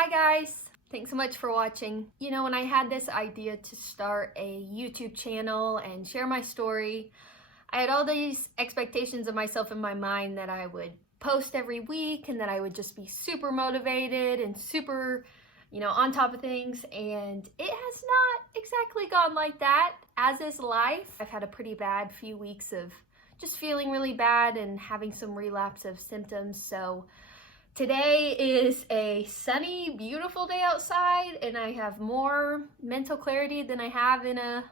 Hi guys! Thanks so much for watching. You know, when I had this idea to start a YouTube channel and share my story, I had all these expectations of myself in my mind that I would post every week and that I would just be super motivated and super, on top of things. And it has not exactly gone like that, as is life. I've had a pretty bad few weeks of just feeling really bad and having some relapse of symptoms. So today is a sunny, beautiful day outside, and I have more mental clarity than I have in a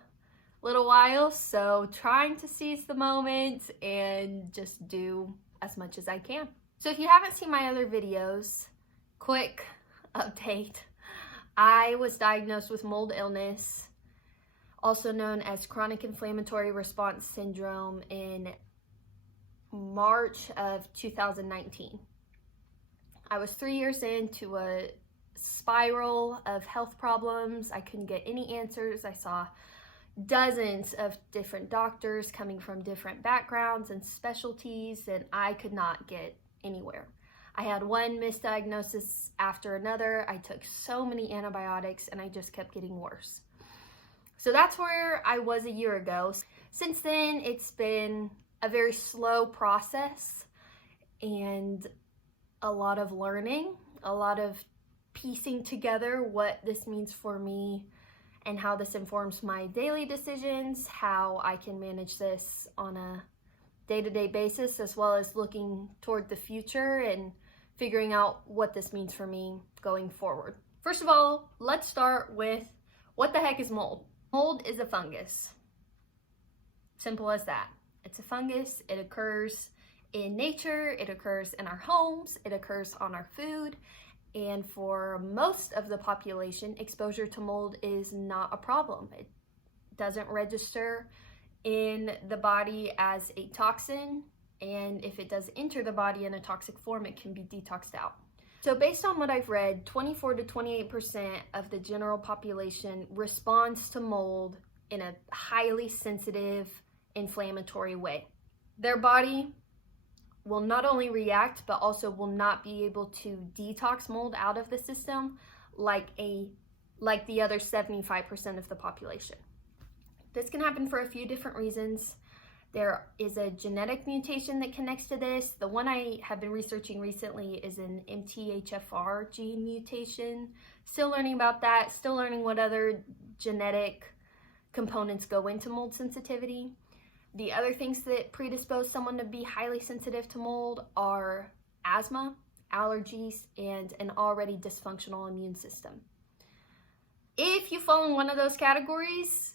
little while. So trying to seize the moment and just do as much as I can. So if you haven't seen my other videos, quick update. I was diagnosed with mold illness, also known as chronic inflammatory response syndrome, in March of 2019. I was 3 years into a spiral of health problems. I couldn't get any answers. I saw dozens of different doctors coming from different backgrounds and specialties, and I could not get anywhere. I had one misdiagnosis after another. I took so many antibiotics and I just kept getting worse. So that's where I was a year ago. Since then, it's been a very slow process and a lot of learning, a lot of piecing together what this means for me and how this informs my daily decisions, how I can manage this on a day-to-day basis, as well as looking toward the future and figuring out what this means for me going forward. First of all, let's start with what the heck is mold? Mold is a fungus. Simple as that. It's a fungus. It occurs in nature, it occurs in our homes, it occurs on our food, and for most of the population, exposure to mold is not a problem. It doesn't register in the body as a toxin, and if it does enter the body in a toxic form, it can be detoxed out. So based on what I've read, 24 to 28% of the general population responds to mold in a highly sensitive, inflammatory way. Their body will not only react, but also will not be able to detox mold out of the system like the other 75% of the population. This can happen for a few different reasons. There is a genetic mutation that connects to this. The one I have been researching recently is an MTHFR gene mutation. Still learning about that, still learning what other genetic components go into mold sensitivity. The other things that predispose someone to be highly sensitive to mold are asthma, allergies, and an already dysfunctional immune system. If you fall in one of those categories,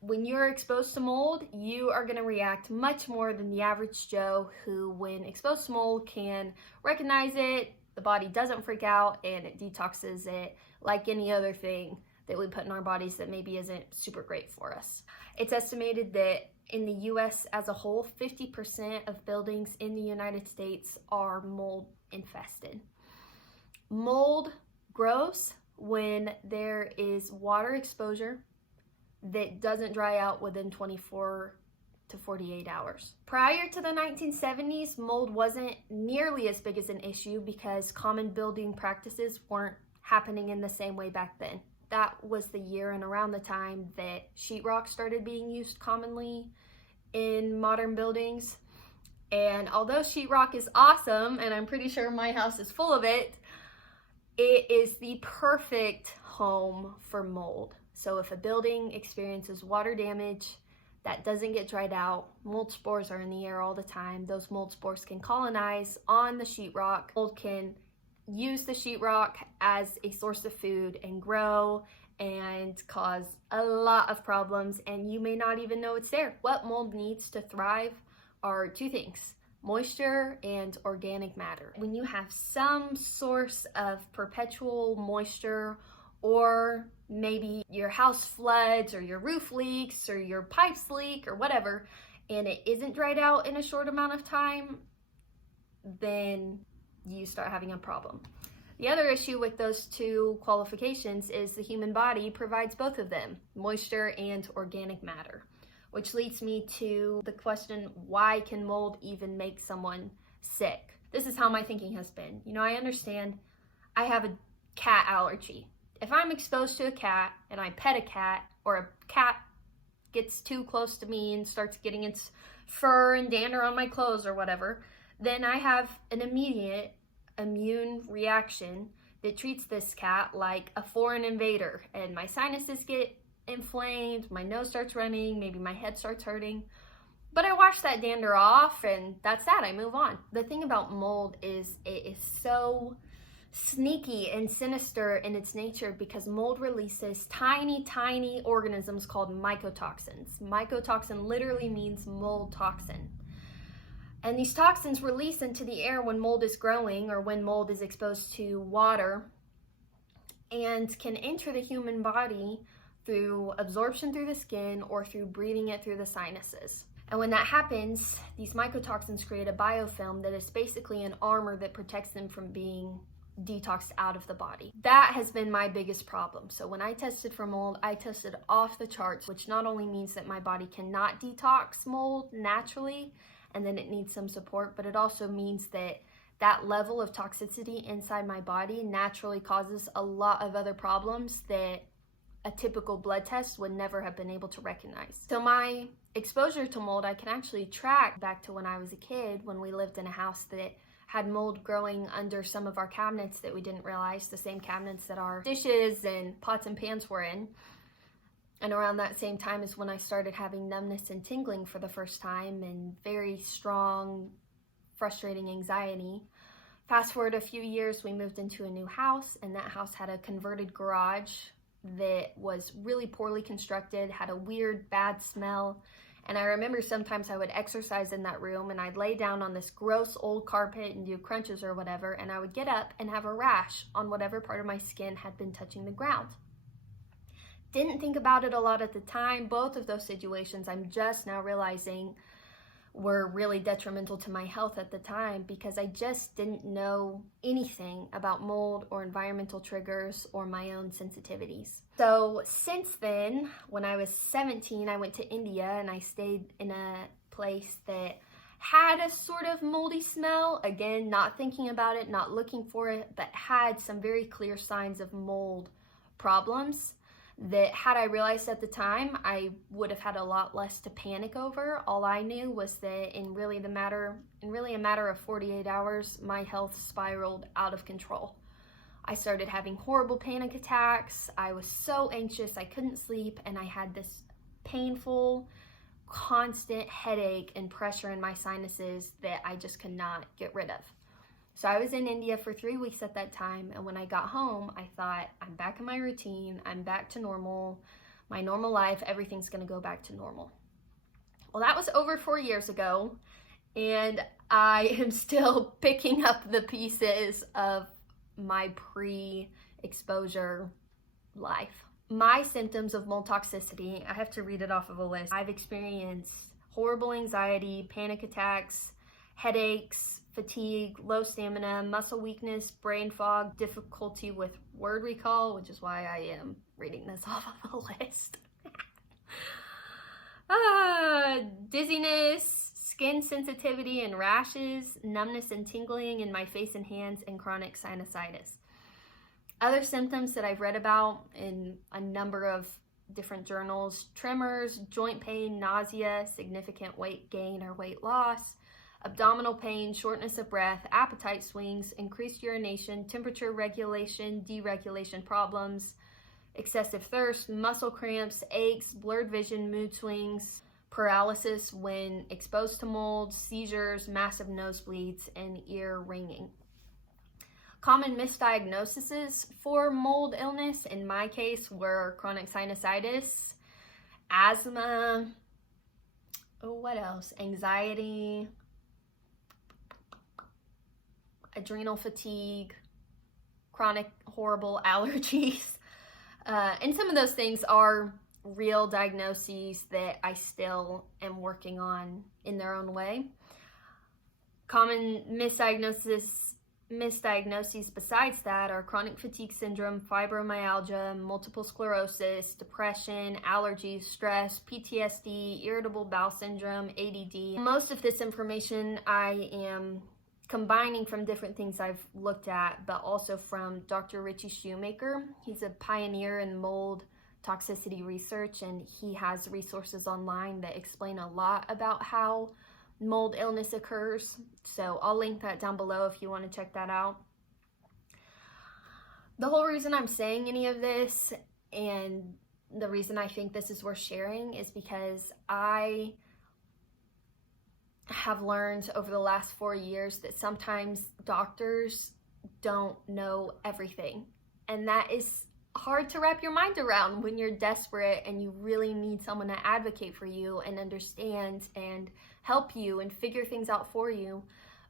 when you're exposed to mold, you are going to react much more than the average Joe who, when exposed to mold, can recognize it, the body doesn't freak out, and it detoxes it like any other thing that we put in our bodies that maybe isn't super great for us. It's estimated that in the US as a whole, 50% of buildings in the United States are mold infested. Mold grows when there is water exposure that doesn't dry out within 24 to 48 hours. Prior to the 1970s, mold wasn't nearly as big as an issue because common building practices weren't happening in the same way back then. That was the year and around the time that sheetrock started being used commonly in modern buildings. And although sheetrock is awesome, and I'm pretty sure my house is full of it, it is the perfect home for mold. So if a building experiences water damage that doesn't get dried out, mold spores are in the air all the time. Those mold spores can colonize on the sheetrock. Mold can use the sheetrock as a source of food and grow and cause a lot of problems, and you may not even know it's there. What mold needs to thrive are two things: moisture and organic matter. When you have some source of perpetual moisture, or maybe your house floods or your roof leaks or your pipes leak or whatever, and it isn't dried out in a short amount of time, then you start having a problem. The other issue with those two qualifications is the human body provides both of them, moisture and organic matter, which leads me to the question, why can mold even make someone sick? This is how my thinking has been. I understand I have a cat allergy. If I'm exposed to a cat and I pet a cat, or a cat gets too close to me and starts getting its fur and dander on my clothes or whatever, then I have an immediate immune reaction that treats this cat like a foreign invader, and my sinuses get inflamed, my nose starts running, maybe my head starts hurting. But I wash that dander off, and that's that. I move on. The thing about mold is it is so sneaky and sinister in its nature, because mold releases tiny, tiny organisms called mycotoxins. Mycotoxin literally means mold toxin. And these toxins release into the air when mold is growing, or when mold is exposed to water, and can enter the human body through absorption through the skin or through breathing it through the sinuses. And when that happens, these mycotoxins create a biofilm that is basically an armor that protects them from being detoxed out of the body. That has been my biggest problem. So when I tested for mold, I tested off the charts, which not only means that my body cannot detox mold naturally, and then it needs some support, but it also means that that level of toxicity inside my body naturally causes a lot of other problems that a typical blood test would never have been able to recognize. So my exposure to mold, I can actually track back to when I was a kid, when we lived in a house that had mold growing under some of our cabinets that we didn't realize, the same cabinets that our dishes and pots and pans were in. And around that same time is when I started having numbness and tingling for the first time, and very strong, frustrating anxiety. Fast forward a few years, we moved into a new house, and that house had a converted garage that was really poorly constructed, had a weird, bad smell. And I remember sometimes I would exercise in that room, and I'd lay down on this gross old carpet and do crunches or whatever, and I would get up and have a rash on whatever part of my skin had been touching the ground. Didn't think about it a lot at the time. Both of those situations, I'm just now realizing, were really detrimental to my health at the time, because I just didn't know anything about mold or environmental triggers or my own sensitivities. So since then, when I was 17, I went to India, and I stayed in a place that had a sort of moldy smell. Again, not thinking about it, not looking for it, but had some very clear signs of mold problems that, had I realized at the time, I would have had a lot less to panic over. All I knew was that in really a matter of 48 hours, my health spiraled out of control. I started having horrible panic attacks. I was so anxious, I couldn't sleep, and I had this painful, constant headache and pressure in my sinuses that I just could not get rid of. So I was in India for 3 weeks at that time, and when I got home, I thought, I'm back in my routine, I'm back to normal, my normal life, everything's gonna go back to normal. Well, that was over 4 years ago, and I am still picking up the pieces of my pre-exposure life. My symptoms of mold toxicity, I have to read it off of a list. I've experienced horrible anxiety, panic attacks, headaches, fatigue, low stamina, muscle weakness, brain fog, difficulty with word recall, which is why I am reading this off of a list. Dizziness, skin sensitivity and rashes, numbness and tingling in my face and hands, and chronic sinusitis. Other symptoms that I've read about in a number of different journals: tremors, joint pain, nausea, significant weight gain or weight loss, abdominal pain, shortness of breath, appetite swings, increased urination, temperature regulation, deregulation problems, excessive thirst, muscle cramps, aches, blurred vision, mood swings, paralysis when exposed to mold, seizures, massive nosebleeds, and ear ringing. Common misdiagnoses for mold illness, in my case, were chronic sinusitis, asthma, what else? Anxiety, adrenal fatigue, chronic horrible allergies. And some of those things are real diagnoses that I still am working on in their own way. Common misdiagnoses besides that are chronic fatigue syndrome, fibromyalgia, multiple sclerosis, depression, allergies, stress, PTSD, irritable bowel syndrome, ADD. Most of this information I am combining from different things I've looked at, but also from Dr. Richie Shoemaker. He's a pioneer in mold toxicity research, and he has resources online that explain a lot about how mold illness occurs. So I'll link that down below if you want to check that out. The whole reason I'm saying any of this, and the reason I think this is worth sharing, is because I have learned over the last 4 years that sometimes doctors don't know everything. And that is hard to wrap your mind around when you're desperate and you really need someone to advocate for you and understand and help you and figure things out for you.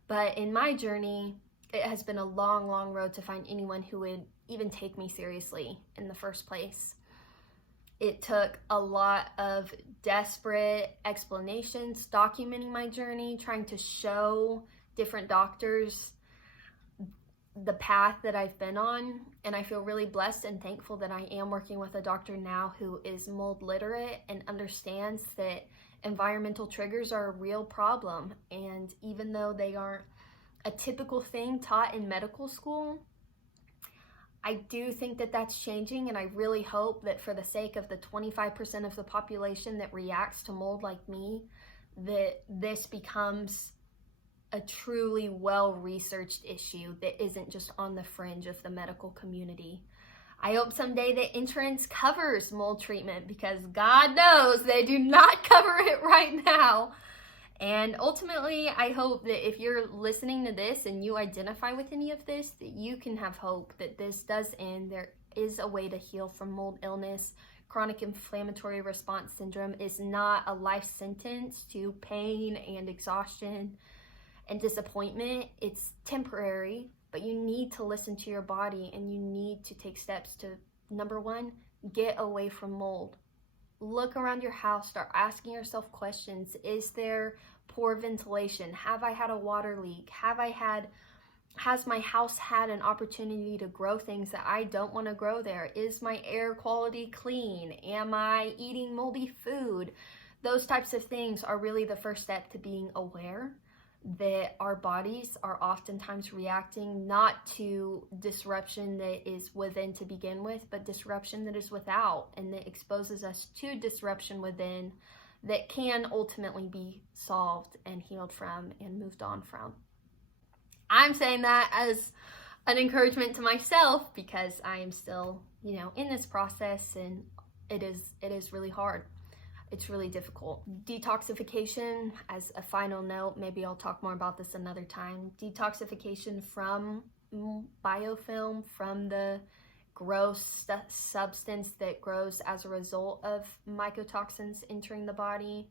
But in my journey, it has been a long, long road to find anyone who would even take me seriously in the first place. It took a lot of desperate explanations, documenting my journey, trying to show different doctors the path that I've been on. And I feel really blessed and thankful that I am working with a doctor now who is mold literate and understands that environmental triggers are a real problem. And even though they aren't a typical thing taught in medical school, I do think that that's changing, and I really hope that for the sake of the 25% of the population that reacts to mold like me, that this becomes a truly well-researched issue that isn't just on the fringe of the medical community. I hope someday that insurance covers mold treatment, because God knows they do not cover it right now. And ultimately, I hope that if you're listening to this and you identify with any of this, that you can have hope that this does end. There is a way to heal from mold illness. Chronic inflammatory response syndrome is not a life sentence to pain and exhaustion and disappointment. It's temporary, but you need to listen to your body, and you need to take steps to, number one, get away from mold. Look around your house, start asking yourself questions. Is there poor ventilation? Have I had a water leak? Has my house had an opportunity to grow things that I don't want to grow there? Is my air quality clean? Am I eating moldy food? Those types of things are really the first step to being aware that our bodies are oftentimes reacting not to disruption that is within to begin with, but disruption that is without, and that exposes us to disruption within that can ultimately be solved and healed from and moved on from. I'm saying that as an encouragement to myself, because I am still, in this process, and it is really hard. It's really difficult. Detoxification, as a final note, maybe I'll talk more about this another time. Detoxification from biofilm, from the gross substance that grows as a result of mycotoxins entering the body,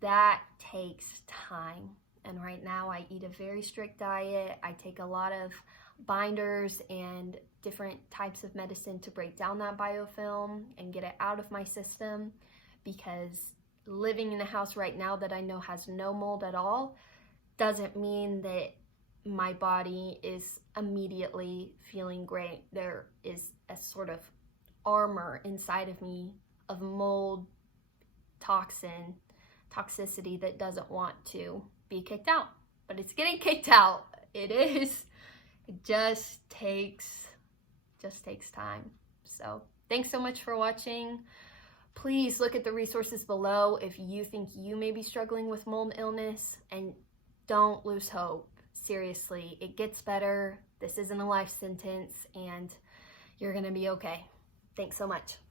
that takes time. And right now I eat a very strict diet. I take a lot of binders and different types of medicine to break down that biofilm and get it out of my system, because living in a house right now that I know has no mold at all doesn't mean that my body is immediately feeling great. There is a sort of armor inside of me of mold toxicity that doesn't want to be kicked out, but it's getting kicked out. It just takes time. So thanks so much for watching. Please look at the resources below if you think you may be struggling with mold illness, and don't lose hope. Seriously, it gets better. This isn't a life sentence, and you're gonna be okay. Thanks so much.